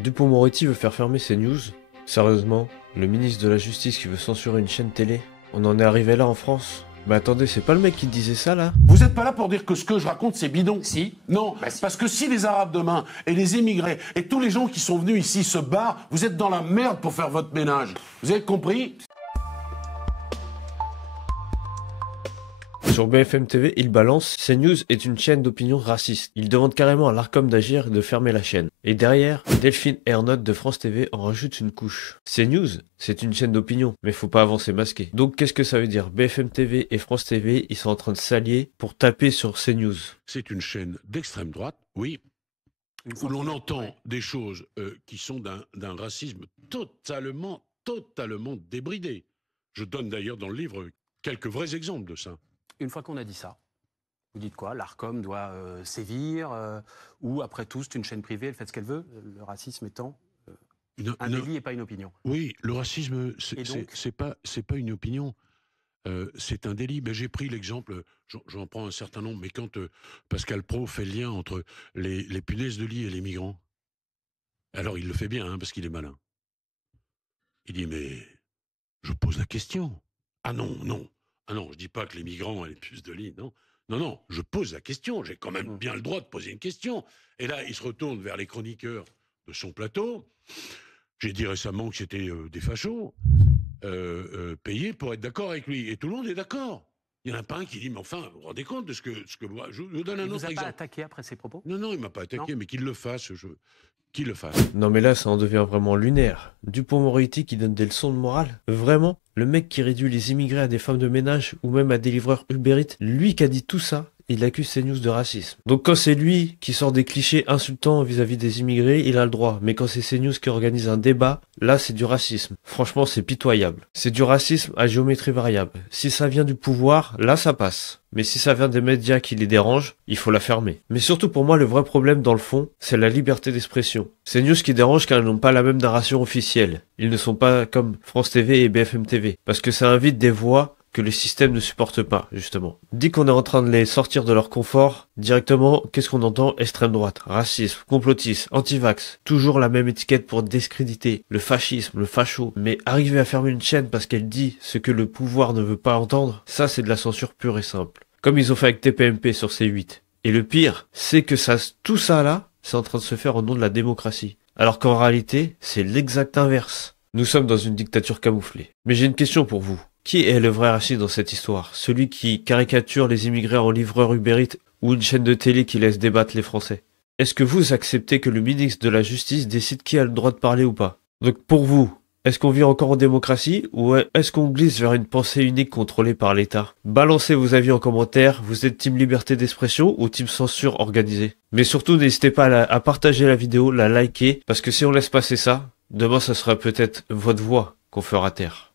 Dupond-Moretti veut faire fermer CNews? Sérieusement? Le ministre de la Justice qui veut censurer une chaîne télé? On en est arrivé là en France? Mais attendez, c'est pas le mec qui disait ça là? Vous êtes pas là pour dire que ce que je raconte c'est bidon? Si. Non, Si. parce que si les Arabes demain, et les immigrés, et tous les gens qui sont venus ici se barrent, vous êtes dans la merde pour faire votre ménage. Vous avez compris? Sur BFM TV, il balance « CNews est une chaîne d'opinion raciste ». Il demande carrément à l'Arcom d'agir et de fermer la chaîne. Et derrière, Delphine Ernotte de France TV en rajoute une couche. CNews, c'est une chaîne d'opinion, mais faut pas avancer masqué. Donc qu'est-ce que ça veut dire? BFM TV et France TV, ils sont en train de s'allier pour taper sur CNews. C'est une chaîne d'extrême droite, oui, où l'on entend des choses qui sont d'un racisme totalement débridé. Je donne d'ailleurs dans le livre quelques vrais exemples de ça. Une fois qu'on a dit ça, vous dites quoi? L'Arcom doit sévir ou après tout, c'est une chaîne privée, elle fait ce qu'elle veut, le racisme étant un délit et pas une opinion. Oui, le racisme, c'est pas une opinion, c'est un délit. Ben, j'ai pris l'exemple, j'en prends un certain nombre, mais quand Pascal Praud fait le lien entre les punaises de lit et les migrants, alors il le fait bien, hein, parce qu'il est malin. Il dit, mais je pose la question. Ah non, non. Ah non, je dis pas que les migrants ont les puces de lit, non. Non, non, je pose la question. J'ai quand même bien le droit de poser une question. Et là, il se retourne vers les chroniqueurs de son plateau. J'ai dit récemment que c'était des fachos payés pour être d'accord avec lui. Et tout le monde est d'accord. Il y en a pas un qui dit, mais enfin, vous vous rendez compte de ce que je vous donne un autre exemple. Il vous a pas attaqué après ses propos? Non, non, il m'a pas attaqué, mais qu'il le fasse. Qu'il le fasse. Non mais là ça en devient vraiment lunaire. Dupond-Moretti qui donne des leçons de morale? Vraiment? Le mec qui réduit les immigrés à des femmes de ménage ou même à des livreurs Uber Eats, lui qui a dit tout ça, il accuse CNews de racisme. Donc quand c'est lui qui sort des clichés insultants vis-à-vis des immigrés, il a le droit. Mais quand c'est CNews qui organise un débat, là c'est du racisme. Franchement c'est pitoyable. C'est du racisme à géométrie variable. Si ça vient du pouvoir, là ça passe. Mais si ça vient des médias qui les dérangent, il faut la fermer. Mais surtout pour moi, le vrai problème dans le fond, c'est la liberté d'expression. C'est news qui dérange car ils n'ont pas la même narration officielle. Ils ne sont pas comme France TV et BFM TV. Parce que ça invite des voix que le système ne supporte pas, justement. Dit qu'on est en train de les sortir de leur confort, directement, qu'est-ce qu'on entend? Extrême droite, racisme, complotisme, anti-vax. Toujours la même étiquette pour discréditer le fascisme, le facho. Mais arriver à fermer une chaîne parce qu'elle dit ce que le pouvoir ne veut pas entendre, ça c'est de la censure pure et simple. Comme ils ont fait avec TPMP sur C8. Et le pire, c'est que tout ça là, c'est en train de se faire au nom de la démocratie. Alors qu'en réalité, c'est l'exact inverse. Nous sommes dans une dictature camouflée. Mais j'ai une question pour vous. Qui est le vrai raciste dans cette histoire? Celui qui caricature les immigrés en livreur Uber Eats ou une chaîne de télé qui laisse débattre les Français? Est-ce que vous acceptez que le ministre de la Justice décide qui a le droit de parler ou pas? Donc pour vous, est-ce qu'on vit encore en démocratie ou est-ce qu'on glisse vers une pensée unique contrôlée par l'État? Balancez vos avis en commentaire, vous êtes team liberté d'expression ou team censure organisée? Mais surtout n'hésitez pas à partager la vidéo, la liker, parce que si on laisse passer ça, demain ça sera peut-être votre voix qu'on fera taire.